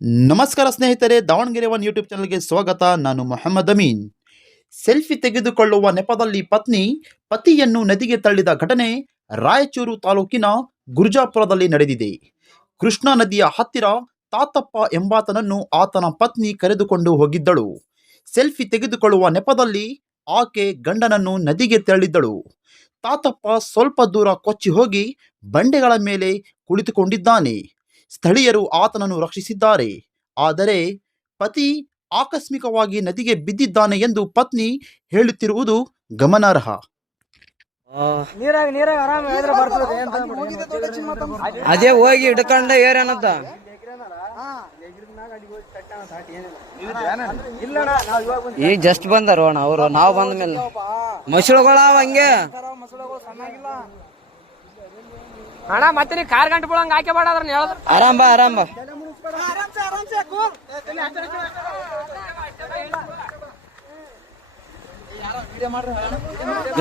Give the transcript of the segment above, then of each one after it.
ನಮಸ್ಕಾರ ಸ್ನೇಹಿತರೆ, Davanagere one YouTube ಚಾನಲ್ಗೆ ಸ್ವಾಗತ. ನಾನು ಮೊಹಮ್ಮದ್ ಅಮೀನ್. ಸೆಲ್ಫಿ ತೆಗೆದುಕೊಳ್ಳುವ ನೆಪದಲ್ಲಿ ಪತ್ನಿ ಪತಿಯನ್ನು ನದಿಗೆ ತಳ್ಳಿದ ಘಟನೆ ರಾಯಚೂರು ತಾಲೂಕಿನ ಗುರ್ಜಾಪುರದಲ್ಲಿ ನಡೆದಿದೆ. ಕೃಷ್ಣಾ ನದಿಯ ಹತ್ತಿರ ತಾತಪ್ಪ ಎಂಬಾತನನ್ನು ಆತನ ಪತ್ನಿ ಕರೆದುಕೊಂಡು ಹೋಗಿದ್ದಳು. ಸೆಲ್ಫಿ ತೆಗೆದುಕೊಳ್ಳುವ ನೆಪದಲ್ಲಿ ಆಕೆ ಗಂಡನನ್ನು ನದಿಗೆ ತಳ್ಳಿದ್ದಳು. ತಾತಪ್ಪ ಸ್ವಲ್ಪ ದೂರ ಕೊಚ್ಚಿ ಹೋಗಿ ಬಂಡೆಗಳ ಮೇಲೆ ಕುಳಿತುಕೊಂಡಿದ್ದಾನೆ. ಸ್ಥಳೀಯರು ಆತನನ್ನು ರಕ್ಷಿಸಿದ್ದಾರೆ. ಆದರೆ ಪತಿ ಆಕಸ್ಮಿಕವಾಗಿ ನದಿಗೆ ಬಿದ್ದಿದ್ದಾನೆ ಎಂದು ಪತ್ನಿ ಹೇಳುತ್ತಿರುವುದು ಗಮನಾರ್ಹ. ಅದೇ ಹೋಗಿ ಹಿಡ್ಕೊಂಡ ಏರೇನಂತ ಈಗ ಜಸ್ಟ್ ಬಂದಾರ ಅವರು. ನಾವು ಬಂದ ಮೇಲೆ ಮಸಳುಗಳಾವ ಹಂಗೆ ಅಣ್ಣ. ಮತ್ತೆ ನೀ ಕಾರ್ ಗಂಟೆ ಬಿಡಂಗ ಹಾಕಿ ಬೇಡ ಅದ್ರ ಆರಾಮ್ ಬಾ ಆರಾಮ್ ಬಾ.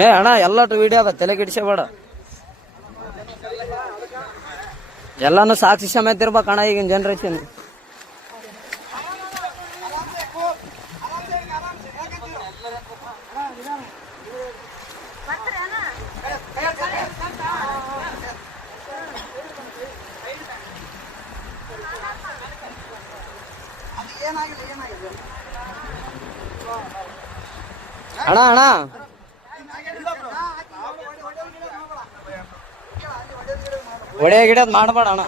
ಏ ಅಣ್ಣ ಎಲ್ಲಟು ವಿಡಿಯೋ ಅದ, ತಲೆ ಕೆಡಿಸಬೇಡ. ಎಲ್ಲಾನು ಸಾಕ್ಷಿ ಸಮೇತ ಇರ್ಬೇಕಣ್ಣ ಈಗಿನ ಜನರೇಷನ್. ಅಣ್ಣ ಅಣ್ಣ ಒಡೆ ಗಿಡದ್ ಮಾಡಬೇಡ ಅಣ್ಣ.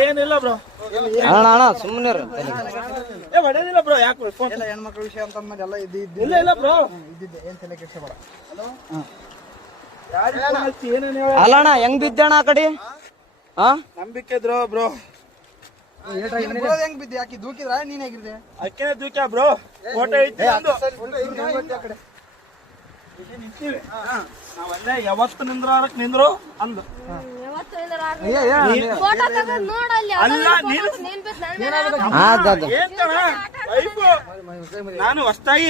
ಏನಿಲ್ಲ ಬ್ರೋ, ಅಣ್ಣ ಅಣ್ಣ ಸುಮ್ಮನೆ ಹೊಡೆದಿಲ್ಲ ಬ್ರೋ. ಯಾಕೆ ಹೆಣ್ಮಕ್ಳ ವಿಷಯ ಅಂತ ಎಲ್ಲ ಇಲ್ಲ ಇಲ್ಲ ಬ್ರೋ, ಇದ್ದಿದ್ದೆ. ಏನ್ ತಲೆ ಕೆಡ್ಸಬೇಡ. ಅಲ್ಲ ಅಣ್ಣ ಹೆಂಗ್ ಬಿದ್ದಣ್ಣ ಆ ಕಡೆ? ಹಾ ನಂಬಿಕೆ ಇದ್ರು ಬ್ರೋ. ಹೆಂಗ್ ಬಿದ್ದೆ? ಯಾಕೆ ದೂಕಿದ್ರ? ನೀನ್ ಹೇಗಿದ್ದೆ? ಅಕ್ಕೇನೆ ದೂಕ್ಯ ಬ್ರೋ. ಫೋಟೋ ಐತಿ ನಾವಲ್ಲೇ ಯಾವತ್ತು ನಿಂದ್ರಾರಕ್ ನಿಂದ್ರು ಅಲ್ಲ. ಅಲ್ಲ ನೀನು ಹಾ ಏನ್ ನಾನು ಹೊಸ್ತಾಗಿ